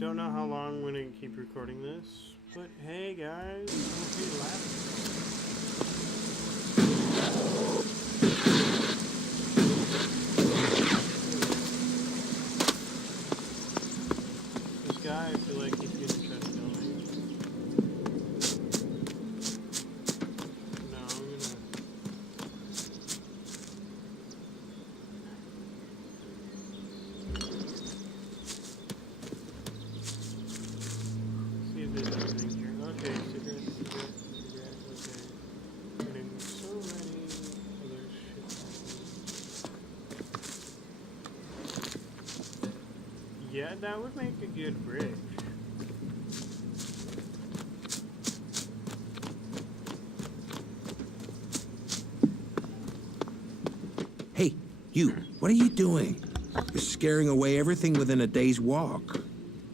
don't know how long I'm gonna keep recording this, but hey guys, I hope you laugh. This guy, I feel like he's gonna try to kill me. No, I'm gonna. See if there's anything here. Okay, cigarette, okay. Getting so many other shit. Yeah, that would make a good bridge. Hey, you, what are you doing? You're scaring away everything within a day's walk.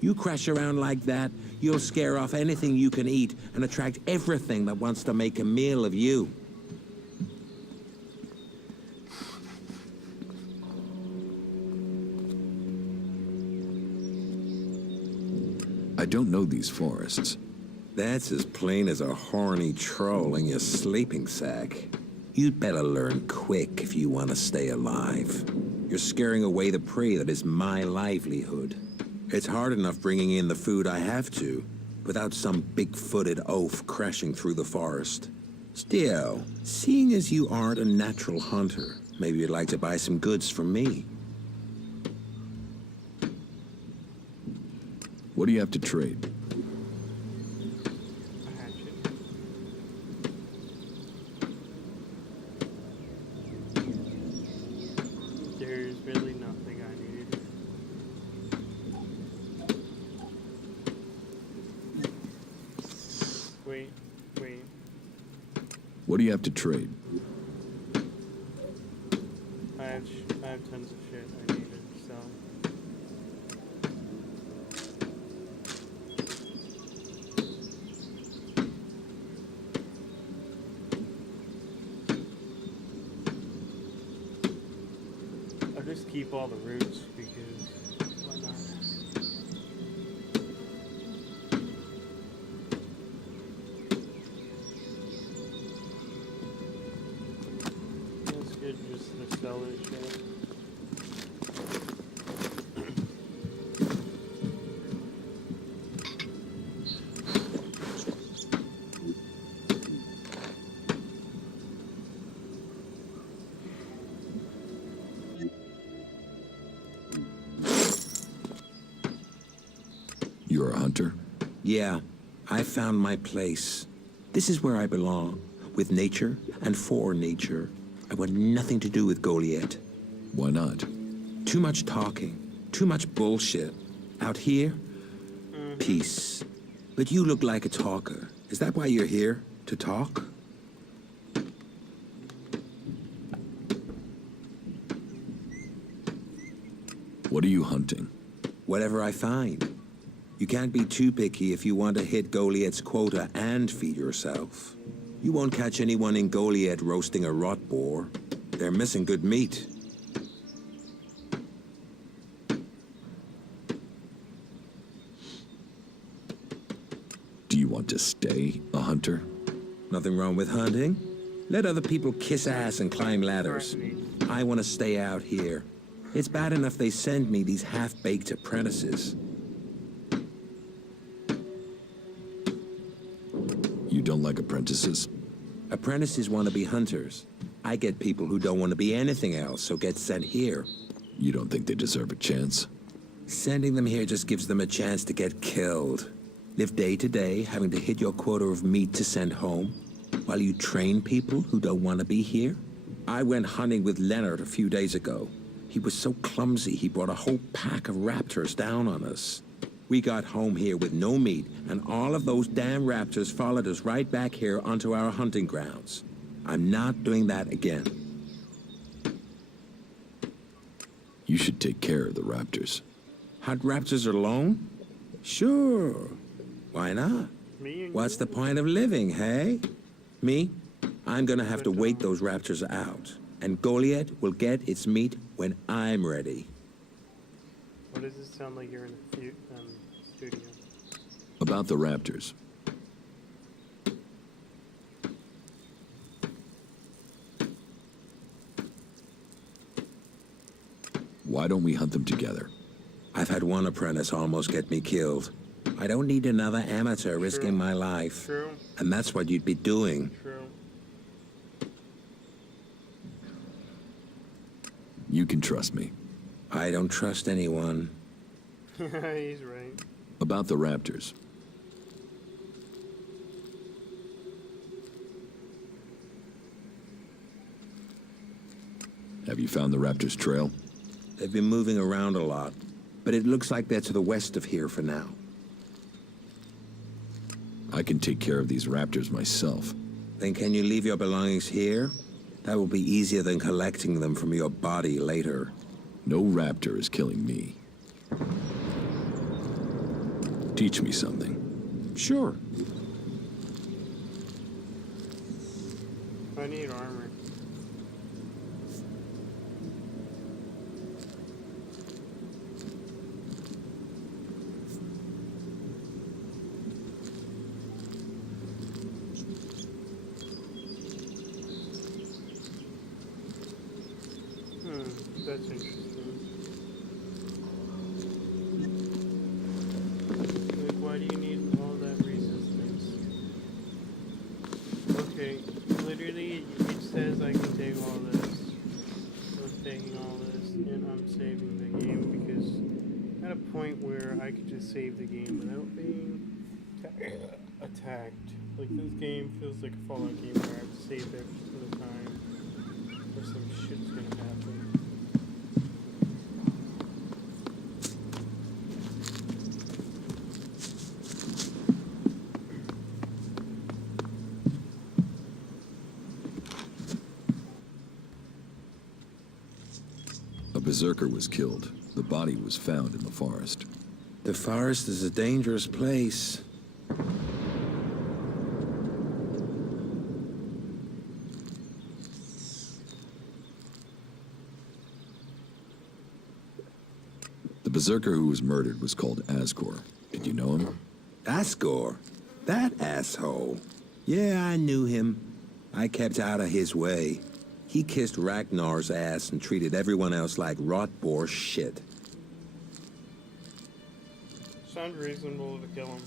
You crash around like that, you'll scare off anything you can eat and attract everything that wants to make a meal of you. I don't know these forests. That's as plain as a horny troll in your sleeping sack. You'd better learn quick if you want to stay alive. You're scaring away the prey that is my livelihood. It's hard enough bringing in the food I have to, without some big-footed oaf crashing through the forest. Still, seeing as you aren't a natural hunter, maybe you'd like to buy some goods from me. What do you have to trade? A hatchet. There's really nothing I need. Wait. What do you have to trade? I have tons of shit I need to sell. I'll just keep all the roots because why not? That's good, just to sell this shit. You're a hunter? Yeah, I found my place. This is where I belong, with nature and for nature. I want nothing to do with Goliath. Why not? Too much talking, too much bullshit. Out here, peace. But you look like a talker. Is that why you're here? To talk? What are you hunting? Whatever I find. You can't be too picky if you want to hit Goliath's quota and feed yourself. You won't catch anyone in Goliath roasting a rot boar. They're missing good meat. Do you want to stay a hunter? Nothing wrong with hunting. Let other people kiss ass and climb ladders. I want to stay out here. It's bad enough they send me these half-baked apprentices. You don't like apprentices? Apprentices want to be hunters. I get people who don't want to be anything else, so get sent here. You don't think they deserve a chance? Sending them here just gives them a chance to get killed. Live day to day, having to hit your quota of meat to send home, while you train people who don't want to be here. I went hunting with Leonard a few days ago. He was so clumsy, he brought a whole pack of raptors down on us. We got home here with no meat, and all of those damn raptors followed us right back here onto our hunting grounds. I'm not doing that again. You should take care of the raptors. Hunt raptors alone? Sure. Why not? Me and What's you? the point of living, hey? Me? I'm gonna have to wait those raptors out. And Goliath will get its meat when I'm ready. What does it sound like you're in a About the raptors. Why don't we hunt them together? I've had one apprentice almost get me killed. I don't need another amateur risking my life. True. And that's what you'd be doing. True. You can trust me. I don't trust anyone. He's right. About the raptors. Have you found the raptors' trail? They've been moving around a lot, but it looks like they're to the west of here for now. I can take care of these raptors myself. Then can you leave your belongings here? That will be easier than collecting them from your body later. No raptor is killing me. Teach me something. Sure. I need armor. That's interesting. Like, why do you need all that resistance? Okay, literally, it says I can take all this. I'm taking all this, and I'm saving the game because at a point where I could just save the game without being attacked. Like, this game feels like a Fallout game where I have to save every single time or some shit's gonna happen. A berserker was killed. The body was found in the forest. The forest is a dangerous place. The berserker who was murdered was called Asgore. Did you know him? Asgore? That asshole. Yeah, I knew him. I kept out of his way. He kissed Ragnar's ass and treated everyone else like rot-bore shit. Sounds reasonable to kill him.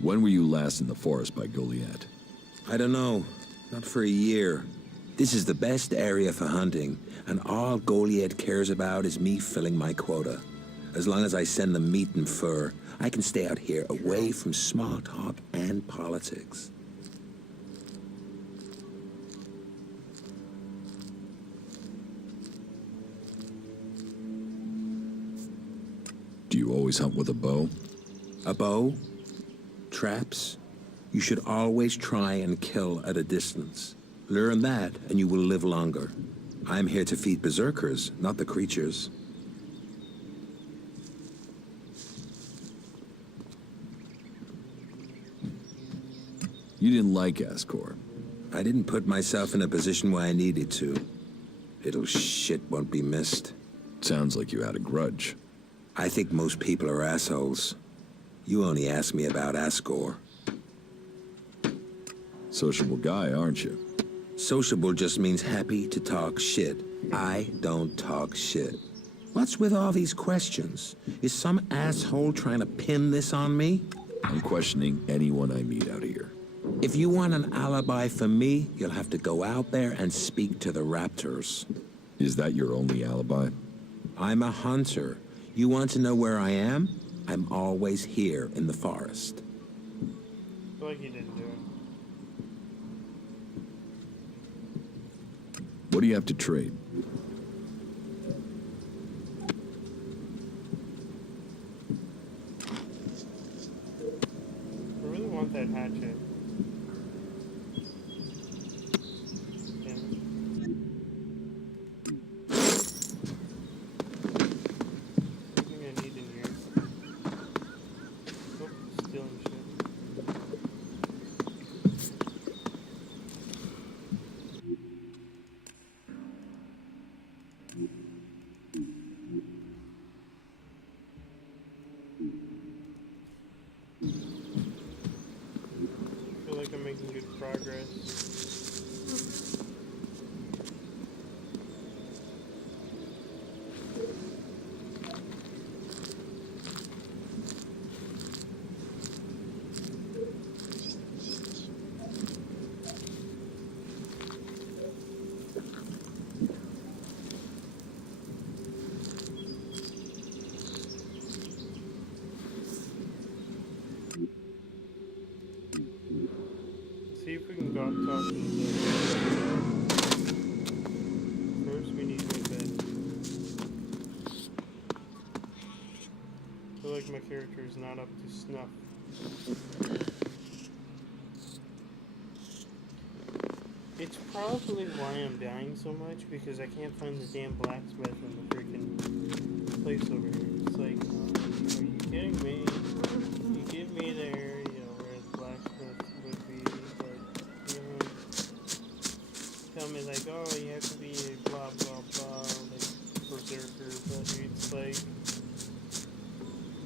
When were you last in the forest by Goliath? I don't know. Not for a year. This is the best area for hunting, and all Goliath cares about is me filling my quota. As long as I send them meat and fur, I can stay out here away from small talk and politics. Do you always hunt with a bow? A bow? Traps? You should always try and kill at a distance. Learn that, and you will live longer. I'm here to feed berserkers, not the creatures. You didn't like Asgore. I didn't put myself in a position where I needed to. Little shit won't be missed. Sounds like you had a grudge. I think most people are assholes. You only asked me about Asgore. Sociable guy, aren't you? Sociable just means happy to talk shit. I don't talk shit. What's with all these questions? Is some asshole trying to pin this on me? I'm questioning anyone I meet out here. If you want an alibi for me, you'll have to go out there and speak to the raptors. Is that your only alibi? I'm a hunter. You want to know where I am? I'm always here in the forest. I feel like you didn't do it. What do you have to trade? I really want that hatchet. Damn it. I think I need in here. like I'm making good progress. See if we can go talk to the first we need to go to bed. I feel like my character is not up to snuff. It's probably why I'm dying so much, because I can't find the damn blacksmith in the freaking place over here. It's like, are you kidding me? You give me there, you know, where the blacksmith would be, but, you know, tell me like, oh, you have to be a blah blah blah, like berserker, but it's like,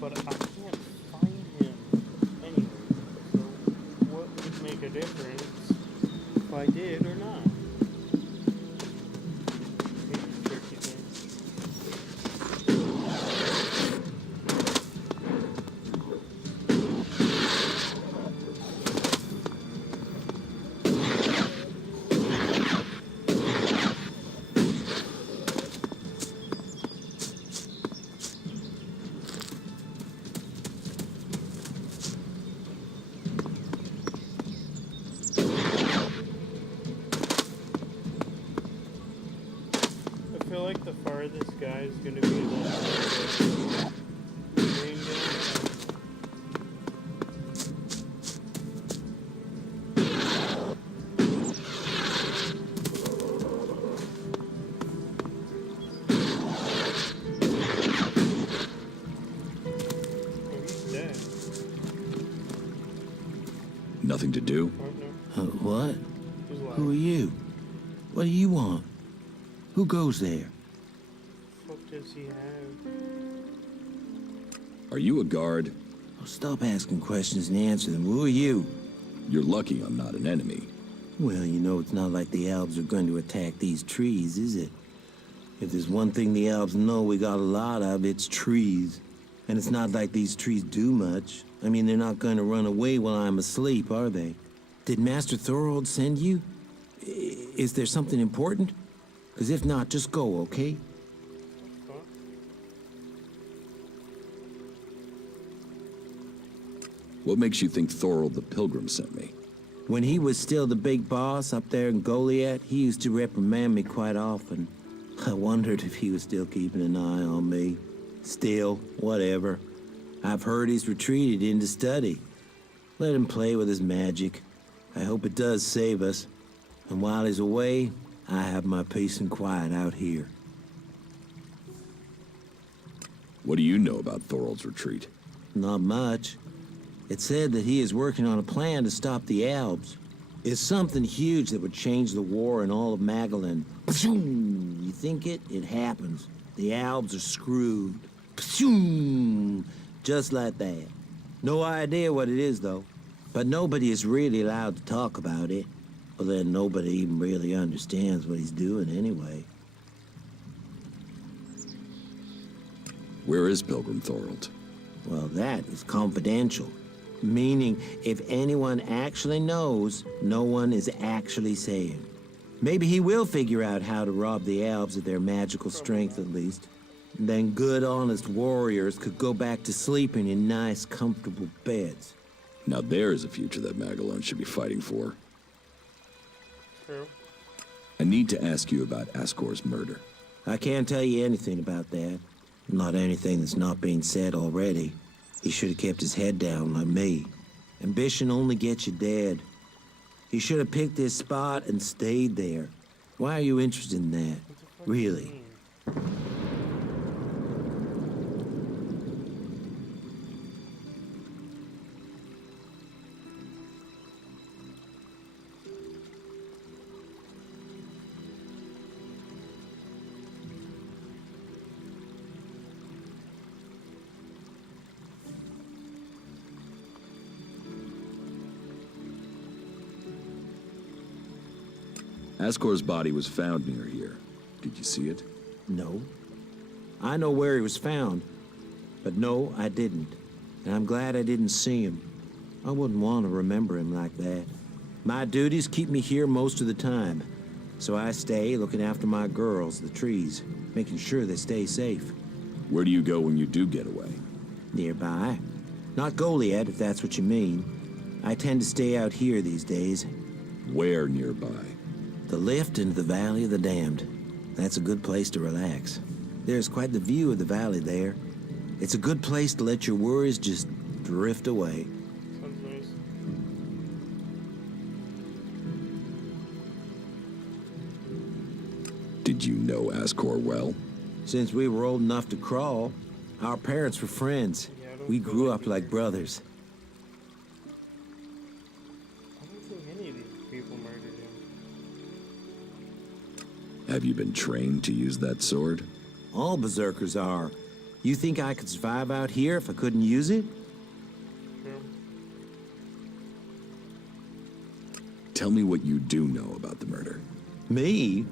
but I can't find him anywhere. So what would make a difference if I did or not? Maybe it's tricky thing. I feel like the farthest guy is going to be the green guy. Oh, he's dead. Nothing to do? Oh, no. What? He's alive. Who are you? What do you want? Who goes there? What does he have? Are you a guard? Oh, stop asking questions and answer them. Who are you? You're lucky I'm not an enemy. Well, you know, it's not like the Albs are going to attack these trees, is it? If there's one thing the Albs know we got a lot of, it's trees. And it's not like these trees do much. I mean, they're not going to run away while I'm asleep, are they? Did Master Thorold send you? Is there something important? Because if not, just go, okay? Huh? What makes you think Thorold the Pilgrim sent me? When he was still the big boss up there in Goliath, he used to reprimand me quite often. I wondered if he was still keeping an eye on me. Still, whatever. I've heard he's retreated into study. Let him play with his magic. I hope it does save us. And while he's away, I have my peace and quiet out here. What do you know about Thorold's retreat? Not much. It said that he is working on a plan to stop the Albs. It's something huge that would change the war in all of Magellan. You think it? It happens. The Albs are screwed. Just like that. No idea what it is, though. But nobody is really allowed to talk about it. Well, then nobody even really understands what he's doing anyway. Where is Pilgrim Thorold? Well, that is confidential. Meaning, if anyone actually knows, no one is actually saying. Maybe he will figure out how to rob the Albs of their magical strength, at least. Then good, honest warriors could go back to sleeping in nice, comfortable beds. Now there's a future that Magellan should be fighting for. True. I need to ask you about Ascor's murder. I can't tell you anything about that. Not anything that's not being said already. He should have kept his head down like me. Ambition only gets you dead. He should have picked his spot and stayed there. Why are you interested in that? Really? Ascor's body was found near here. Did you see it? No. I know where he was found, but no, I didn't. And I'm glad I didn't see him. I wouldn't want to remember him like that. My duties keep me here most of the time, so I stay looking after my girls, the trees, making sure they stay safe. Where do you go when you do get away? Nearby. Not Goliad, if that's what you mean. I tend to stay out here these days. Where nearby? The lift into the Valley of the Damned. That's a good place to relax. There's quite the view of the valley there. It's a good place to let your worries just drift away. Sounds nice. Did you know Ascor well? Since we were old enough to crawl, our parents were friends. Yeah, I don't We feel grew like up like brothers. I don't think any of these people murdered him. Have you been trained to use that sword? All berserkers are. You think I could survive out here if I couldn't use it? Sure. Tell me what you do know about the murder. Me?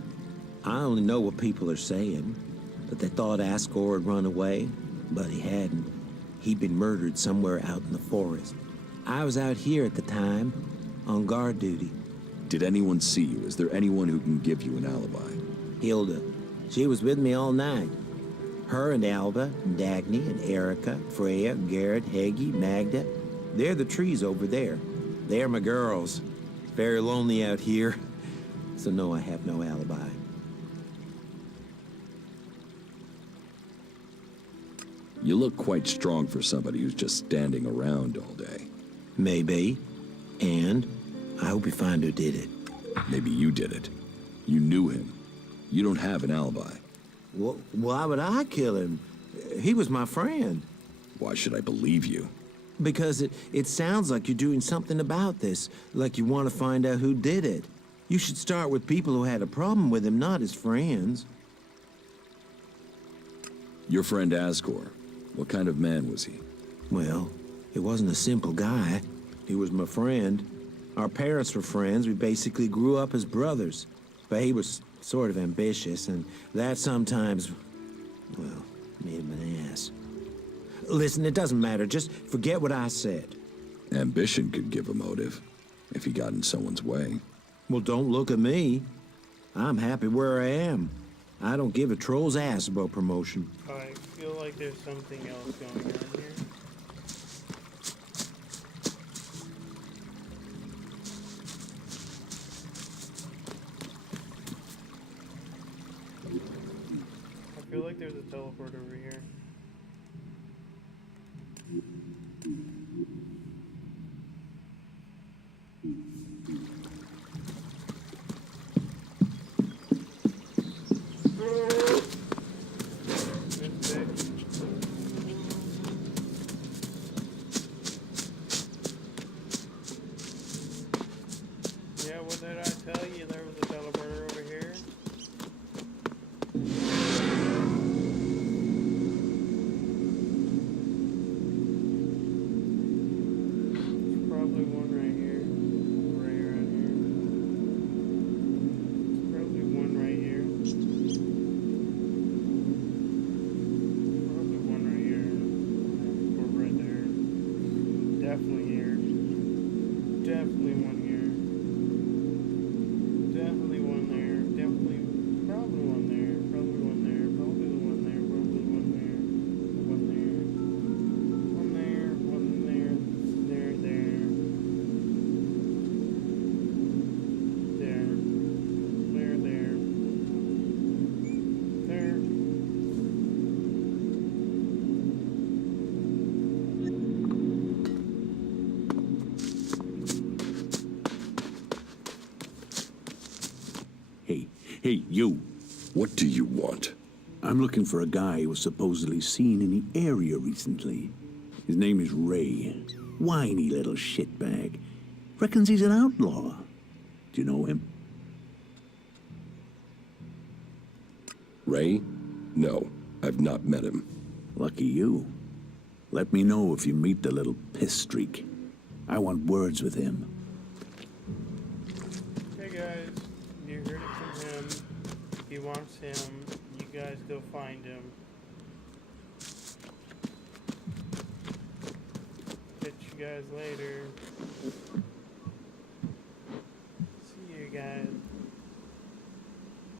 I only know what people are saying. That they thought Ascor had run away, but he hadn't. He'd been murdered somewhere out in the forest. I was out here at the time, on guard duty. Did anyone see you? Is there anyone who can give you an alibi? Hilda. She was with me all night. Her and Alva, and Dagny, and Erica, Freya, Garrett, Heggie, Magda. They're the trees over there. They're my girls. Very lonely out here. So no, I have no alibi. You look quite strong for somebody who's just standing around all day. Maybe. And I hope you find who did it. Maybe you did it. You knew him. You don't have an alibi. Why would I kill him? He was my friend. Why should I believe you? Because it sounds like you're doing something about this, like you want to find out who did it. You should start with people who had a problem with him, not his friends. Your friend Ascor, what kind of man was he? Well, he wasn't a simple guy. He was my friend. Our parents were friends. We basically grew up as brothers. But he was sort of ambitious, and that sometimes, well, made him an ass. Listen, it doesn't matter. Just forget what I said. Ambition could give a motive, if he got in someone's way. Well, don't look at me. I'm happy where I am. I don't give a troll's ass about promotion. I feel like there's something else going on here. I feel like there's a teleport over here. Yeah, what did I tell you? There was a teleporter over here. There's probably one right here. Right around here. There's probably one right here. Probably one right here. Or right there. Definitely here. Definitely one here. Definitely one there. Definitely, probably one there. Probably one there. Probably the one there. Probably one there. One there. One there. One there. There. There. There. There. There. There. Hey, you. What do you want? I'm looking for a guy who was supposedly seen in the area recently. His name is Ray. Whiny little shitbag. Reckons he's an outlaw. Do you know him? Ray? No, I've not met him. Lucky you. Let me know if you meet the little piss streak. I want words with him. Hey guys, you heard He wants him. You guys go find him. Catch you guys later.